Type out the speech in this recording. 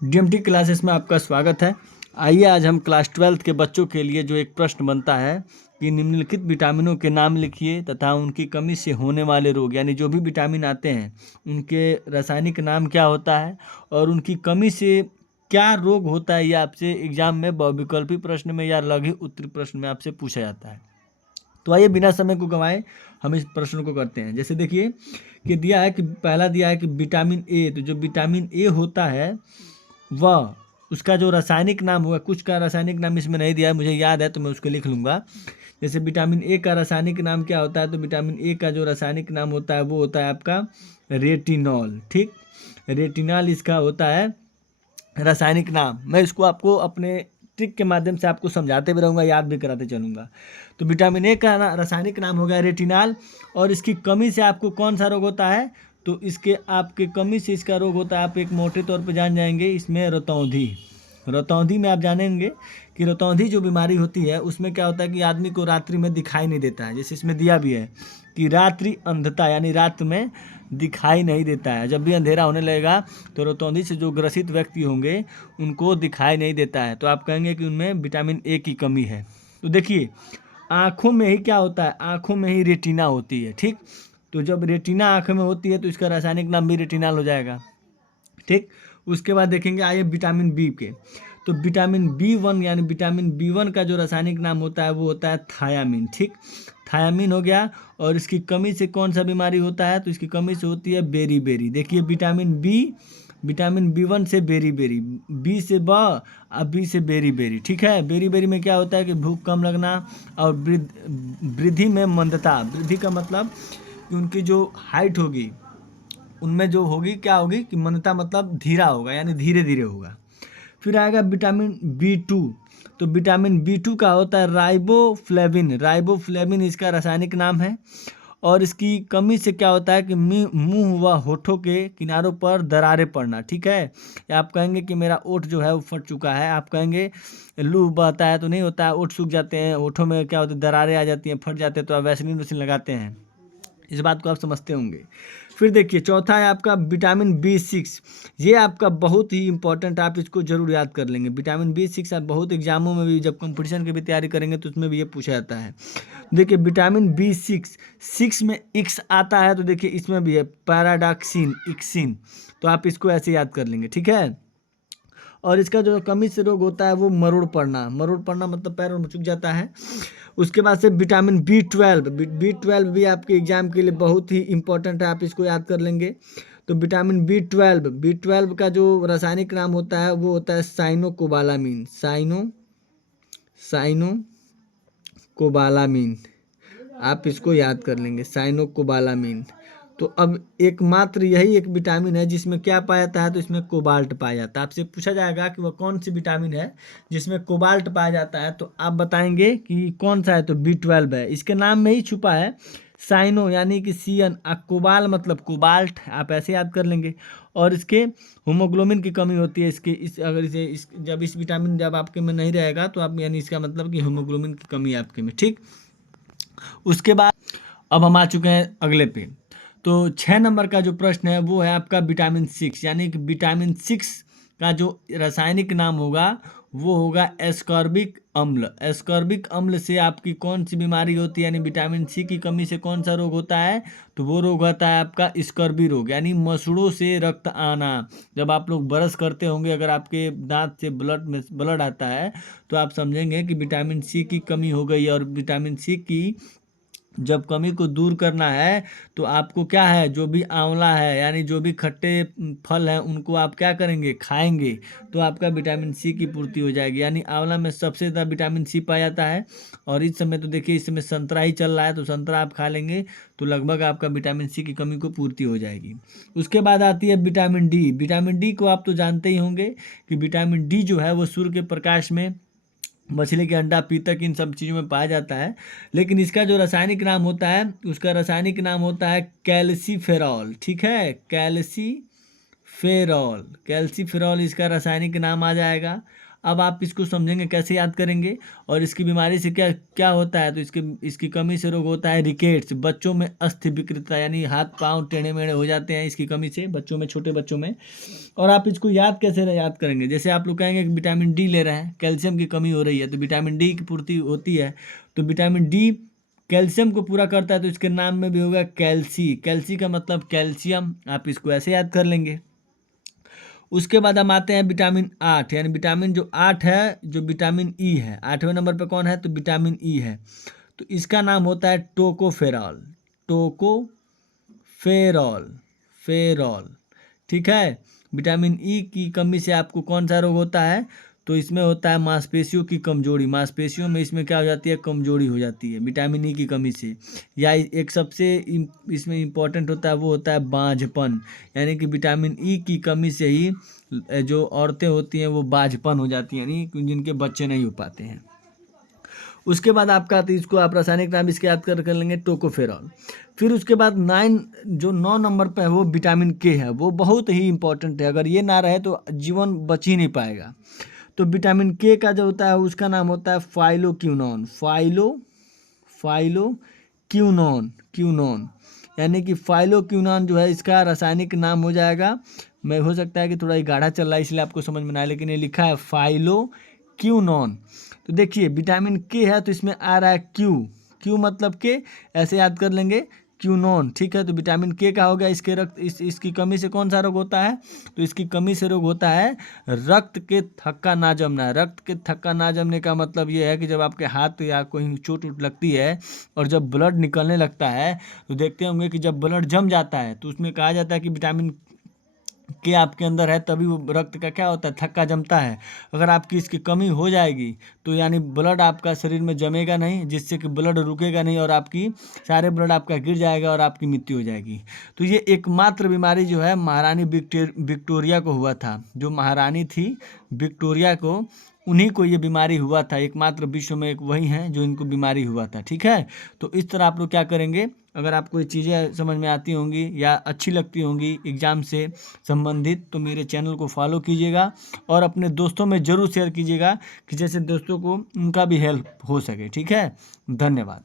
DMT classes में आपका स्वागत है। आइए आज हम क्लास 12 के बच्चों के लिए जो एक प्रश्न बनता है कि निम्नलिखित विटामिनों के नाम लिखिए तथा उनकी कमी से होने वाले रोग, यानी जो भी विटामिन आते हैं उनके रासायनिक नाम क्या होता है और उनकी कमी से क्या रोग होता है। ये आपसे एग्जाम में बहुविकल्पी प्रश्न में या लघु उत्तरीय प्रश्न में आपसे पूछा जाता है। तो आइए बिना समय को गंवाए हम इस प्रश्न को करते हैं। जैसे देखिए कि दिया है कि पहला दिया है कि विटामिन ए, तो जो विटामिन ए होता है वह उसका जो रासायनिक नाम हुआ, कुछ का रासायनिक नाम इसमें नहीं दिया है, मुझे याद है तो मैं उसको लिख लूँगा। जैसे विटामिन ए का रासायनिक नाम क्या होता है, तो विटामिन ए का जो रासायनिक नाम होता है वो होता है आपका रेटिनॉल। ठीक, रेटिनॉल इसका होता है रासायनिक नाम। मैं इसको आपको अपने ट्रिक के माध्यम से आपको समझाते भी रहूँगा, याद भी कराते चलूँगा। तो विटामिन ए का रासायनिक नाम हो गया रेटिनॉल, और इसकी कमी से आपको कौन सा रोग होता है, तो इसके आपके कमी से इसका रोग होता है, आप एक मोटे तौर पे जान जाएंगे, इसमें रतौंधी। रतौंधी में आप जानेंगे कि रतौंधी जो बीमारी होती है उसमें क्या होता है कि आदमी को रात्रि में दिखाई नहीं देता है। जैसे इसमें दिया भी है कि रात्रि अंधता, यानी रात में दिखाई नहीं देता है। जब भी अंधेरा होने लगेगा तो रतौंधी से जो ग्रसित व्यक्ति होंगे उनको दिखाई नहीं देता है, तो आप कहेंगे कि उनमें विटामिन ए की कमी है। तो देखिए आँखों में ही क्या होता है, आँखों में ही रेटिना होती है। ठीक, तो जब रेटिना आँखों में होती है तो इसका रासायनिक नाम भी रेटिनॉल हो जाएगा। ठीक, उसके बाद देखेंगे आइए विटामिन बी के। तो विटामिन बी 1 यानी विटामिन बी 1 का जो रासायनिक नाम होता है वो होता है थायामीन। ठीक, थायामीन हो गया। और इसकी कमी से कौन सा बीमारी होता है, तो इसकी कमी से होती है बेरी। देखिए विटामिन बी 1 से बेरी, बी से ब और बी से बेरी। ठीक है, बेरी में क्या होता है कि भूख कम लगना और वृद्धि में मंदता। वृद्धि का मतलब कि उनकी जो हाइट होगी उनमें जो होगी क्या होगी कि मंदता, मतलब धीरा होगा, यानी धीरे धीरे होगा। फिर आएगा विटामिन बी 2। तो विटामिन बी 2 का होता है राइबोफ्लेविन इसका रासायनिक नाम है। और इसकी कमी से क्या होता है कि मुंह व होठों के किनारों पर दरारें पड़ना। ठीक है, या आप कहेंगे कि मेरा ओठ जो है वो फट चुका है। आप कहेंगे लू बहता है तो नहीं होता है, ओठ सूख जाते हैं, ओठों में क्या होता है दरारें आ जाती हैं, फट जाते हैं, तो आप वैसलीन लगाते हैं। इस बात को आप समझते होंगे। फिर देखिए चौथा है आपका विटामिन बी 6। ये आपका बहुत ही इंपॉर्टेंट, आप इसको जरूर याद कर लेंगे। विटामिन बी 6 आप बहुत एग्जामों में भी, जब कंपटीशन की भी तैयारी करेंगे तो उसमें भी ये पूछा जाता है। देखिए विटामिन बी 6 में इक्स आता है, तो देखिए इसमें भी है पैराडॉक्सिन इक्सिन, तो आप इसको ऐसे याद कर लेंगे। ठीक है, और इसका जो कमी से रोग होता है वो मरोड़ पड़ना मतलब पैर में चुक जाता है। उसके बाद से विटामिन बी 12 भी आपके एग्जाम के लिए बहुत ही इंपॉर्टेंट है, आप इसको याद कर लेंगे। तो विटामिन बी 12 का जो रासायनिक नाम होता है वो होता है साइनोकोबालामीन। आप इसको याद कर लेंगे, साइनोकोबालामीन। तो अब एकमात्र यही एक विटामिन है जिसमें क्या पाया जाता है, तो इसमें कोबाल्ट पाया जाता है। आपसे पूछा जाएगा कि वह कौन सी विटामिन है जिसमें कोबाल्ट पाया जाता है, तो आप बताएंगे कि कौन सा है, तो बी 12 है। इसके नाम में ही छुपा है साइनो यानी कि CN, कोबाल मतलब कोबाल्ट, आप ऐसे याद कर लेंगे। और इसके हीमोग्लोबिन की कमी होती है, अगर जब इस विटामिन जब आपके में नहीं रहेगा तो आप, यानी इसका मतलब कि हीमोग्लोबिन की कमी है आपके में। ठीक, उसके बाद अब हम आ चुके हैं अगले पे। तो 6 नंबर का जो प्रश्न है वो है आपका विटामिन 6, यानी कि विटामिन 6 का जो रासायनिक नाम होगा वो होगा एस्कॉर्बिक अम्ल। एस्कॉर्बिक अम्ल से आपकी कौन सी बीमारी होती है, यानी विटामिन सी की कमी से कौन सा रोग होता है, तो वो रोग होता है आपका स्कर्बी रोग, यानी मसूड़ों से रक्त आना। जब आप लोग ब्रश करते होंगे, अगर आपके दांत से ब्लड आता है तो आप समझेंगे कि विटामिन सी की कमी हो गई है। और विटामिन सी की जब कमी को दूर करना है तो आपको क्या है, जो भी आंवला है यानी जो भी खट्टे फल हैं उनको आप क्या करेंगे, खाएंगे, तो आपका विटामिन सी की पूर्ति हो जाएगी। यानी आंवला में सबसे ज़्यादा विटामिन सी पाया जाता है। और इस समय तो देखिए इस समय संतरा ही चल रहा है, तो संतरा आप खा लेंगे तो लगभग आपका विटामिन सी की कमी को पूर्ति हो जाएगी। उसके बाद आती है विटामिन डी। विटामिन डी को आप तो जानते ही होंगे कि विटामिन डी जो है वो सूर्य के प्रकाश में, मछली के अंडा, पीतक, इन सब चीज़ों में पाया जाता है। लेकिन इसका जो रासायनिक नाम होता है उसका रासायनिक नाम होता है कैल्सीफेरॉल। ठीक है, कैल्सीफेरॉल इसका रासायनिक नाम आ जाएगा। अब आप इसको समझेंगे कैसे याद करेंगे और इसकी बीमारी से क्या क्या होता है। तो इसकी कमी से रोग होता है रिकेट्स, बच्चों में अस्थि विकृतता यानी हाथ पांव टेढ़े मेढ़े हो जाते हैं इसकी कमी से बच्चों में, छोटे बच्चों में। और आप इसको याद कैसे याद करेंगे, जैसे आप लोग कहेंगे कि विटामिन डी ले रहे हैं, कैल्शियम की कमी हो रही है, तो विटामिन डी की पूर्ति होती है, तो विटामिन डी कैल्शियम को पूरा करता है, तो इसके नाम में भी होगा कैल्सी। कैल्सी का मतलब कैल्शियम, आप इसको ऐसे याद कर लेंगे। उसके बाद हम आते हैं विटामिन 8, यानी विटामिन जो 8 है, जो विटामिन ई है, 8वें नंबर पे कौन है, तो विटामिन ई है। तो इसका नाम होता है टोकोफेरॉल, टोकोफेरॉल, फेरॉल, ठीक है। विटामिन ई की कमी से आपको कौन सा रोग होता है, तो इसमें होता है मांसपेशियों की कमजोरी, मांसपेशियों में इसमें क्या हो जाती है, कमजोरी हो जाती है विटामिन ई की कमी से। या एक सबसे इसमें इम्पॉर्टेंट होता है वो होता है बांझपन, यानी कि विटामिन ई की कमी से ही जो औरतें होती हैं वो बांझपन हो जाती हैं, यानी जिनके बच्चे नहीं हो पाते हैं। उसके बाद आपका, तो इसको आप रासायनिक नाम इसके याद कर लेंगे टोकोफेरॉल। फिर उसके बाद 9 नंबर पे है वो विटामिन के है, वो बहुत ही इंपॉर्टेंट है, अगर ये ना रहे तो जीवन बच ही नहीं पाएगा। तो विटामिन के का जो होता है उसका नाम होता है फाइलोक्विनोन, क्यूनोन, यानी कि फाइलोक्विनोन जो है इसका रासायनिक नाम हो जाएगा, मैं हो सकता है कि थोड़ा गाढ़ा चल रहा है इसलिए आपको समझ में ना आए, लेकिन ये लिखा है फाइलोक्विनोन। तो देखिए विटामिन के है तो इसमें आ रहा है क्यू मतलब के, ऐसे याद कर लेंगे क्यूनोन, ठीक है। तो विटामिन के का हो गया, इसकी कमी से कौन सा रोग होता है, तो इसकी कमी से रोग होता है रक्त के थक्का ना जमना। रक्त के थक्का ना जमने का मतलब ये है कि जब आपके हाथ या कोई चोट लगती है और जब ब्लड निकलने लगता है तो देखते होंगे कि जब ब्लड जम जाता है तो उसमें कहा जाता है कि विटामिन के आपके अंदर है, तभी वो रक्त का क्या होता है, थक्का जमता है। अगर आपकी इसकी कमी हो जाएगी तो यानी ब्लड आपका शरीर में जमेगा नहीं, जिससे कि ब्लड रुकेगा नहीं और आपकी सारे ब्लड आपका गिर जाएगा और आपकी मृत्यु हो जाएगी। तो ये एकमात्र बीमारी जो है महारानी विक्टोरिया को हुआ था, जो महारानी थी विक्टोरिया को, उन्हीं को ये बीमारी हुआ था, एकमात्र विश्व में एक वही हैं जो इनको बीमारी हुआ था, ठीक है। तो इस तरह आप लोग क्या करेंगे, अगर आपको ये चीज़ें समझ में आती होंगी या अच्छी लगती होंगी एग्ज़ाम से संबंधित तो मेरे चैनल को फॉलो कीजिएगा और अपने दोस्तों में ज़रूर शेयर कीजिएगा कि जैसे दोस्तों को उनका भी हेल्प हो सके, ठीक है। धन्यवाद।